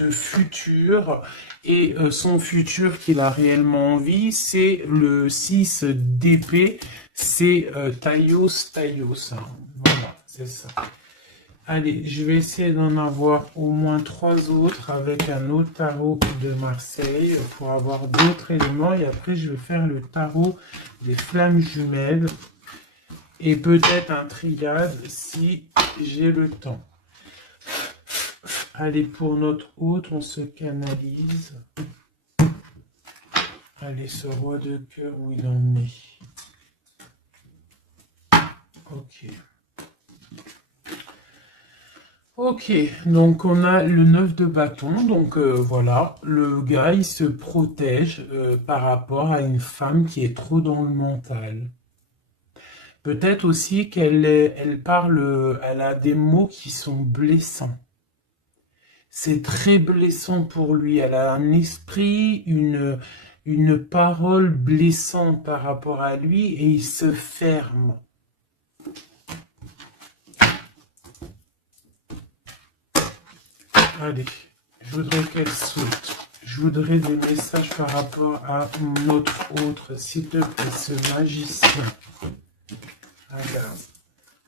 futur. Et son futur qu'il a réellement envie, c'est le 6 d'épée. C'est Taios Taios, hein. Voilà, c'est ça. Allez, je vais essayer d'en avoir au moins 3 autres avec un autre tarot de Marseille pour avoir d'autres éléments. Et après, je vais faire le tarot des flammes jumelles et peut-être un triade si j'ai le temps. Allez, pour notre autre, on se canalise. Allez, ce roi de cœur, où il en est. Ok. Ok, donc on a le 9 de bâton, donc voilà, le gars il se protège par rapport à une femme qui est trop dans le mental. Peut-être aussi elle parle, elle a des mots qui sont blessants. C'est très blessant pour lui, elle a un esprit, une parole blessante par rapport à lui et il se ferme. Allez, je voudrais qu'elle saute. Je voudrais des messages par rapport à notre autre, s'il te plaît, ce magicien. Regarde.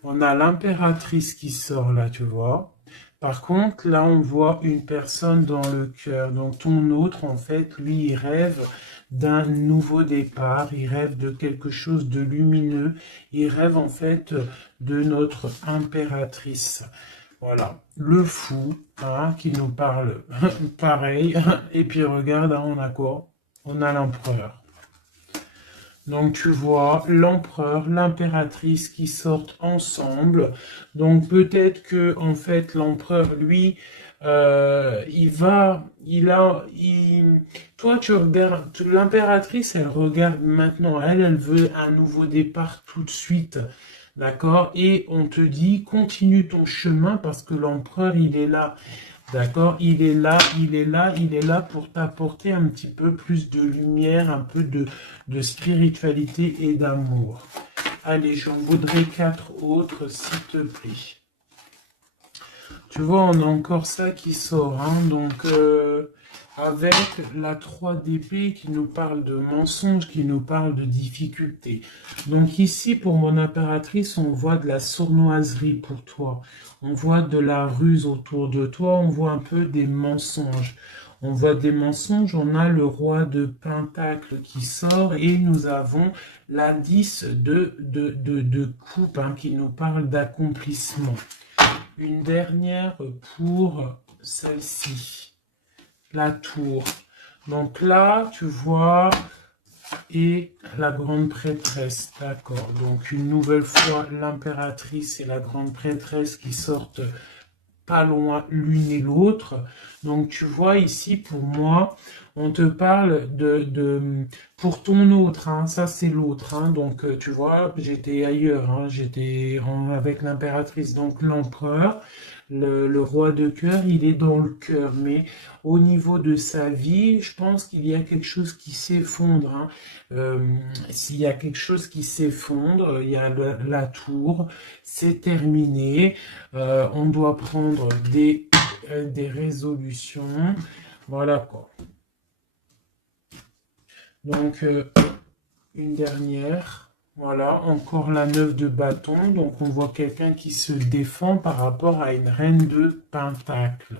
On a l'impératrice qui sort là, tu vois. Par contre, là, on voit une personne dans le cœur. Donc, ton autre, en fait, lui, il rêve d'un nouveau départ. Il rêve de quelque chose de lumineux. Il rêve, en fait, de notre impératrice. Voilà, le fou, hein, qui nous parle pareil. Et puis regarde, hein, on a quoi? On a l'empereur. Donc tu vois l'empereur, l'impératrice qui sortent ensemble. Donc peut-être que en fait l'empereur, lui, toi tu regardes, l'impératrice, elle regarde maintenant, elle veut un nouveau départ tout de suite. D'accord? Et on te dit, continue ton chemin parce que l'empereur, il est là. D'accord? Il est là, il est là, il est là pour t'apporter un petit peu plus de lumière, un peu de spiritualité et d'amour. Allez, j'en voudrais 4 autres, s'il te plaît. Tu vois, on a encore ça qui sort, hein, donc avec la 3 d'épée qui nous parle de mensonges, qui nous parle de difficultés. Donc ici, pour mon impératrice, on voit de la sournoiserie pour toi. On voit de la ruse autour de toi, on voit un peu des mensonges. On voit des mensonges, on a le roi de Pentacle qui sort et nous avons l'indice de coupe, hein, qui nous parle d'accomplissement. Une dernière pour celle-ci, la tour. Donc là, tu vois, et la grande prêtresse, d'accord. Donc une nouvelle fois, l'impératrice et la grande prêtresse qui sortent pas loin l'une et l'autre. Donc tu vois ici, pour moi, on te parle pour ton autre, hein, ça c'est l'autre, hein, donc tu vois, j'étais ailleurs, hein, avec l'impératrice, donc l'empereur, le roi de cœur, il est dans le cœur, mais au niveau de sa vie, je pense qu'il y a quelque chose qui s'effondre, hein. S'il y a quelque chose qui s'effondre, il y a la tour, c'est terminé, on doit prendre des résolutions, voilà quoi. Donc, une dernière. Voilà, encore la 9 de bâton. Donc, on voit quelqu'un qui se défend par rapport à une reine de pentacle.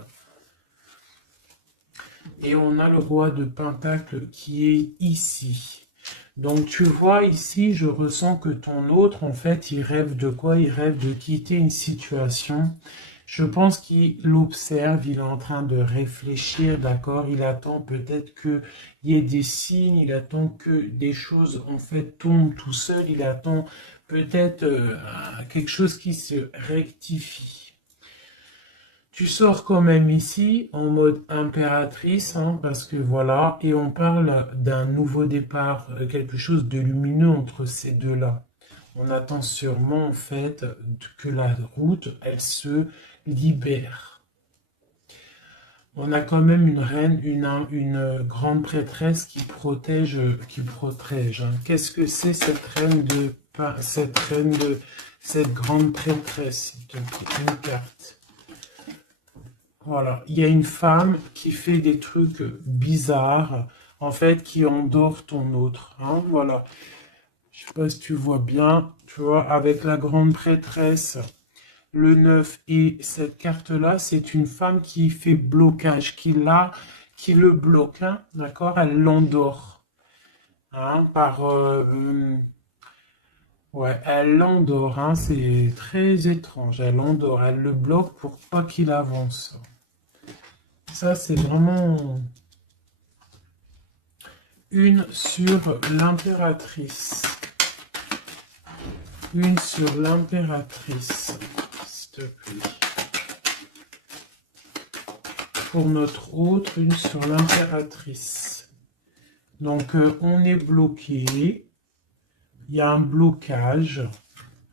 Et on a le roi de pentacle qui est ici. Donc, tu vois ici, je ressens que ton autre, en fait, il rêve de quoi? Il rêve de quitter une situation. Je pense qu'il l'observe, il est en train de réfléchir, d'accord? Il attend peut-être qu'il y ait des signes, il attend que des choses, en fait, tombent tout seul, il attend peut-être quelque chose qui se rectifie. Tu sors quand même ici en mode impératrice, hein, parce que voilà, et on parle d'un nouveau départ, quelque chose de lumineux entre ces deux-là. On attend sûrement en fait que la route, elle se libère. On a quand même une reine, une grande prêtresse qui protège, hein. Qu'est-ce que c'est cette cette grande prêtresse, s'il te plaît, une carte. Voilà, il y a une femme qui fait des trucs bizarres, en fait, qui endort ton autre, hein, voilà. Je sais pas si tu vois bien, tu vois, avec la grande prêtresse, le 9 et cette carte-là, c'est une femme qui fait blocage, qui le bloque, hein, d'accord? Elle l'endort, hein, ouais, elle l'endort, hein, c'est très étrange, elle l'endort, elle le bloque pour pas qu'il avance. Ça, c'est vraiment une sur l'impératrice. Une sur l'impératrice, s'il te plaît. Pour notre autre, une sur l'impératrice. Donc, on est bloqué. Il y a un blocage,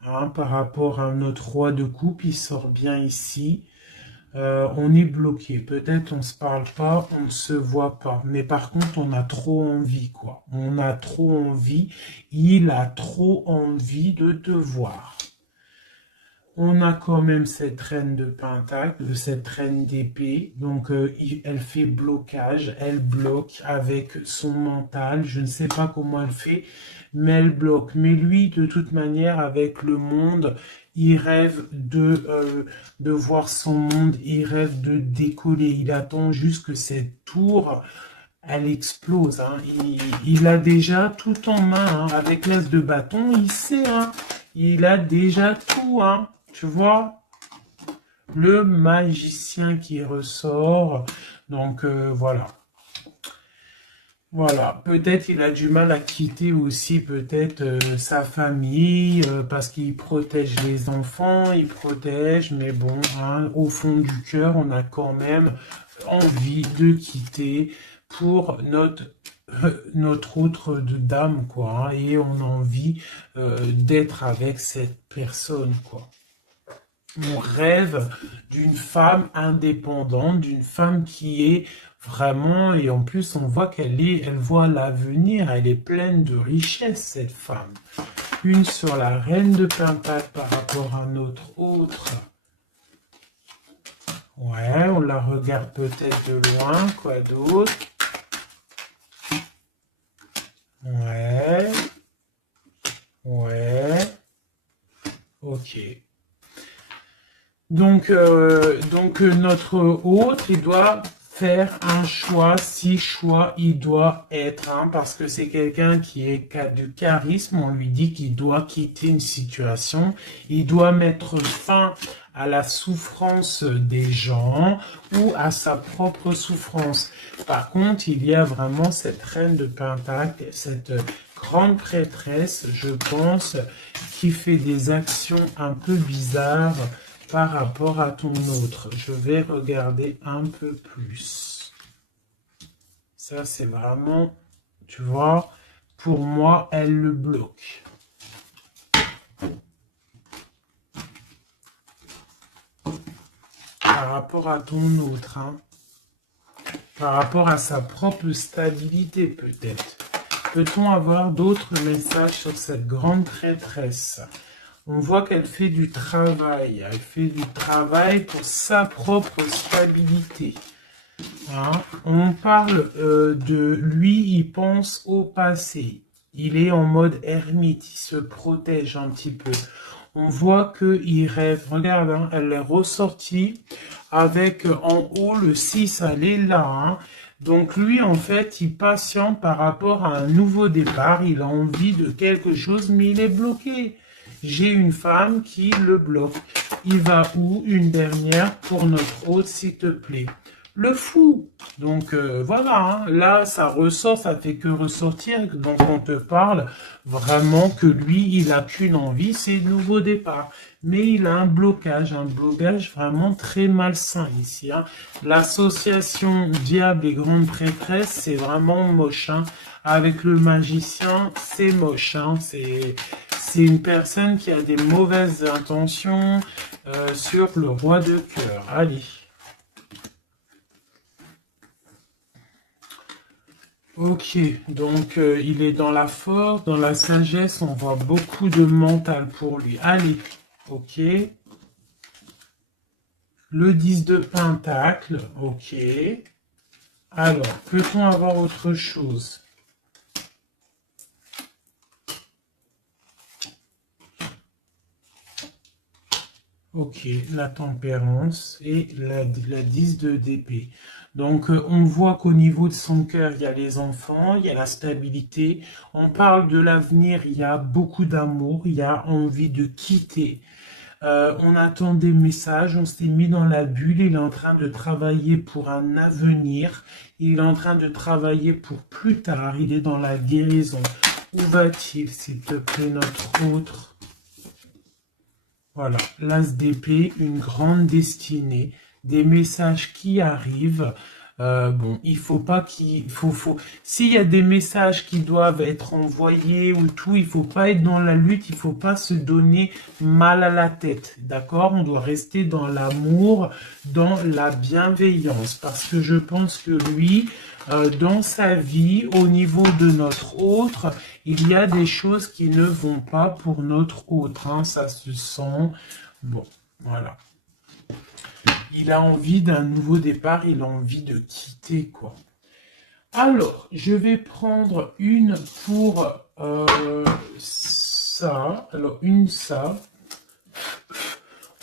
hein, par rapport à notre roi de coupe. Il sort bien ici. On est bloqué. Peut-être on se parle pas, on ne se voit pas. Mais par contre, on a trop envie, quoi. On a trop envie. Il a trop envie de te voir. On a quand même cette reine de pentacle, cette reine d'épée. Donc, elle fait blocage. Elle bloque avec son mental. Je ne sais pas comment elle fait, mais elle bloque. Mais lui, de toute manière, avec le monde, il rêve de voir son monde. Il rêve de décoller. Il attend juste que cette tour, elle explose, hein. Il a déjà tout en main, hein. Avec l'as de bâton, il sait, hein. Il a déjà tout, hein. Tu vois, le magicien qui ressort. Donc, voilà. Voilà, peut-être il a du mal à quitter aussi peut-être sa famille parce qu'il protège les enfants, il protège, mais bon, hein, au fond du cœur, on a quand même envie de quitter pour notre autre de dame, quoi, hein, et on a envie d'être avec cette personne, quoi. On rêve d'une femme indépendante, d'une femme qui est vraiment, et en plus on voit elle voit l'avenir, elle est pleine de richesse, cette femme. Une sur la reine de Pentacle par rapport à notre autre. Ouais, on la regarde peut-être de loin, quoi d'autre? Ouais. Ouais. Ok. Donc notre hôte, il doit faire un choix, si choix il doit être, hein, parce que c'est quelqu'un qui est du charisme, on lui dit qu'il doit quitter une situation, il doit mettre fin à la souffrance des gens ou à sa propre souffrance. Par contre, il y a vraiment cette reine de Pentacle, cette grande prêtresse, je pense, qui fait des actions un peu bizarres par rapport à ton autre. Je vais regarder un peu plus. Ça, c'est vraiment, tu vois, pour moi, elle le bloque. Par rapport à ton autre, hein. Par rapport à sa propre stabilité, peut-être. Peut-on avoir d'autres messages sur cette grande prêtresse ? On voit qu'elle fait du travail. Elle fait du travail pour sa propre stabilité. Hein? On parle de lui, il pense au passé. Il est en mode ermite, il se protège un petit peu. On voit qu'il rêve. Regarde, hein, elle est ressortie avec en haut le 6, elle est là. Hein? Donc lui, en fait, il patiente par rapport à un nouveau départ. Il a envie de quelque chose, mais il est bloqué. J'ai une femme qui le bloque. Il va où? Une dernière pour notre hôte, s'il te plaît. Le fou. Donc voilà, hein. Là, ça ressort, ça fait que ressortir. Donc on te parle vraiment que lui, il n'a qu'une envie, c'est le nouveau départ. Mais il a un blocage vraiment très malsain ici. Hein. L'association diable et grande prêtresse, c'est vraiment moche. Hein. Avec le magicien, c'est moche. Hein. C'est une personne qui a des mauvaises intentions sur le roi de cœur. Allez. Ok, donc il est dans la force, dans la sagesse, on voit beaucoup de mental pour lui. Allez, ok. Le 10 de pentacle, ok. Alors, peut-on avoir autre chose? Ok, la tempérance et la 10 de d'épée. Donc, on voit qu'au niveau de son cœur, il y a les enfants, il y a la stabilité. On parle de l'avenir, il y a beaucoup d'amour, il y a envie de quitter. On attend des messages, on s'est mis dans la bulle, il est en train de travailler pour un avenir, il est en train de travailler pour plus tard, il est dans la guérison. Où va-t-il, s'il te plaît, notre autre? Voilà, l'as d'épée, une grande destinée, des messages qui arrivent. Bon, il faut pas s'il y a des messages qui doivent être envoyés ou tout, il faut pas être dans la lutte, il faut pas se donner mal à la tête, d'accord? On doit rester dans l'amour, dans la bienveillance, parce que je pense que lui, dans sa vie, au niveau de notre autre, il y a des choses qui ne vont pas pour notre autre, hein, ça se sent. Bon, voilà. Il a envie d'un nouveau départ, il a envie de quitter, quoi. Alors, je vais prendre une pour ça. Alors, une ça.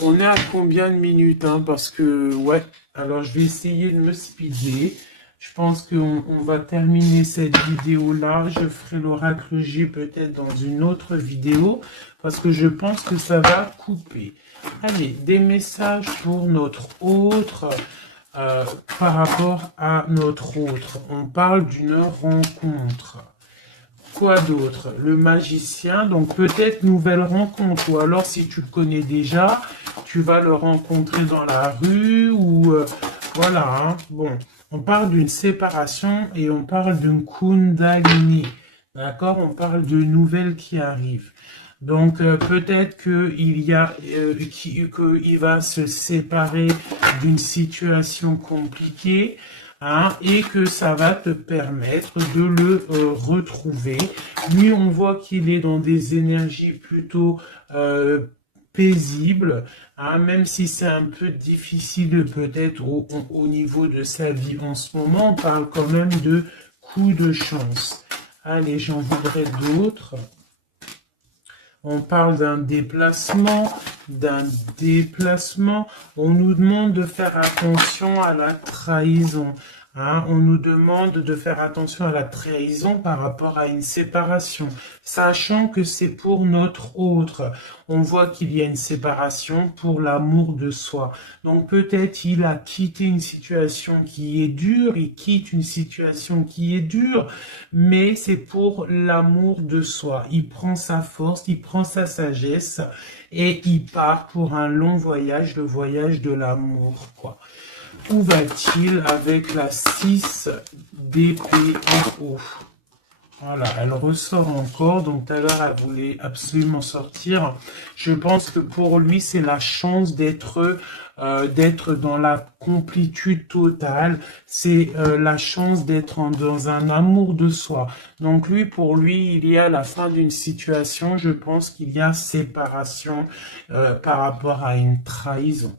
On est à combien de minutes, hein, parce que, ouais. Alors, je vais essayer de me speeder. Je pense qu'on va terminer cette vidéo-là. Je ferai l'oracle G peut-être dans une autre vidéo, parce que je pense que ça va couper. Allez, des messages pour notre autre, par rapport à notre autre. On parle d'une rencontre. Quoi d'autre? Le magicien, donc peut-être nouvelle rencontre, ou alors si tu le connais déjà, tu vas le rencontrer dans la rue, ou voilà, hein. Bon, on parle d'une séparation et on parle d'une kundalini, d'accord? On parle de nouvelles qui arrivent. Donc peut-être qu'il y a qu'il va se séparer d'une situation compliquée, hein, et que ça va te permettre de le retrouver. Lui, on voit qu'il est dans des énergies plutôt paisibles, hein, même si c'est un peu difficile peut-être au niveau de sa vie en ce moment. On parle quand même de coups de chance. Allez, j'en voudrais d'autres. On parle d'un déplacement, d'un déplacement. On nous demande de faire attention à la trahison. Hein, on nous demande de faire attention à la trahison par rapport à une séparation, sachant que c'est pour notre autre. On voit qu'il y a une séparation pour l'amour de soi. Donc peut-être il a quitté une situation qui est dure, il quitte une situation qui est dure, mais c'est pour l'amour de soi. Il prend sa force, il prend sa sagesse et il part pour un long voyage, le voyage de l'amour, quoi. Où va-t-il avec la 6 d'épée en haut? Voilà, elle ressort encore, donc tout à l'heure elle voulait absolument sortir. Je pense que pour lui c'est la chance d'être dans la complétude totale, c'est la chance d'être dans un amour de soi. Donc lui, pour lui, il y a la fin d'une situation, je pense qu'il y a séparation par rapport à une trahison.